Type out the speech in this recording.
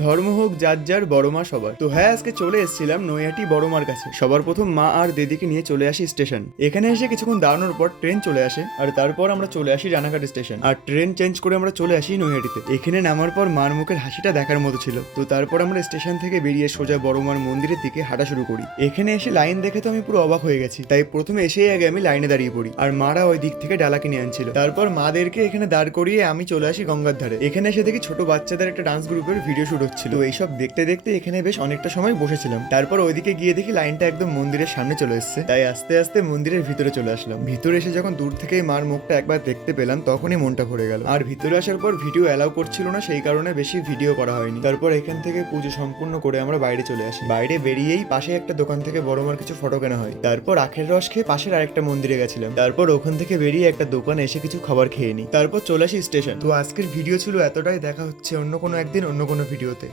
ধর্ম হোক যার যার, বড় মা সবার। তো হ্যাঁ, আজকে চলে এসেছিলাম নৈহাটি বড় মার কাছে। সবার প্রথম মা আর দিদিকে নিয়ে চলে আসি স্টেশন। এখানে এসে কিছুক্ষণ দাঁড়ানোর পর ট্রেন চলে আসে, আর তারপর আমরা চলে আসি রানাঘাট স্টেশন। আর ট্রেন চেঞ্জ করে আমরা চলে আসি নৈহাটিতে। এখানে নামার পর মার মুখের হাসিটা দেখার মতো ছিল। তো তারপর আমরা স্টেশন থেকে বেরিয়ে সোজা বড় মার মন্দিরের দিকে হাঁটা শুরু করি। এখানে এসে লাইন দেখে তো আমি পুরো অবাক হয়ে গেছি, তাই প্রথমে এসেই আগে আমি লাইনে দাঁড়িয়ে পড়ি। আর মারা ওই দিক থেকে ডালা কিনে আনছিল। তারপর মাদেরকে এখানে দাঁড় করিয়ে আমি চলে আসি গঙ্গার ধারে। এখানে এসে দেখি ছোট বাচ্চাদের একটা ডান্স গ্রুপের ভিডিও শুট হচ্ছিল। তো এইসব দেখতে দেখতে এখানে বেশ অনেকটা সময় বসেছিলাম। তারপর ওইদিকে গিয়ে দেখি লাইনটা একদম মন্দিরের সামনে চলে এসেছে, তাই আস্তে আস্তে মন্দিরের ভিতরে চলে আসলাম। ভিতরে এসে যখন দূর থেকে মার মুখটা একবার দেখতে পেলাম, তখনই মনটা ভরে গেল। আর ভিতরে আসার পর ভিডিও অ্যালাউ করছিল না, সেই কারণে বেশি ভিডিও করা হয়নি। তারপর এখান থেকে পুজো সম্পূর্ণ করে আমরা বাইরে চলে আসি। বাইরে বেরিয়েই পাশে একটা দোকান থেকে বড় মার কিছু ফটো কেনা হয়। তারপর আখের রস খেয়ে পাশের আরেকটা মন্দিরে গেছিলাম। তারপর ওখান থেকে বেরিয়ে একটা দোকানে এসে কিছু খাবার খেয়ে নিই। তারপর চলে আসি স্টেশন। তো আজকের ভিডিও ছিল এতটাই। দেখা হচ্ছে অন্য কোনো একদিন অন্য কোনো ভিডিওতে।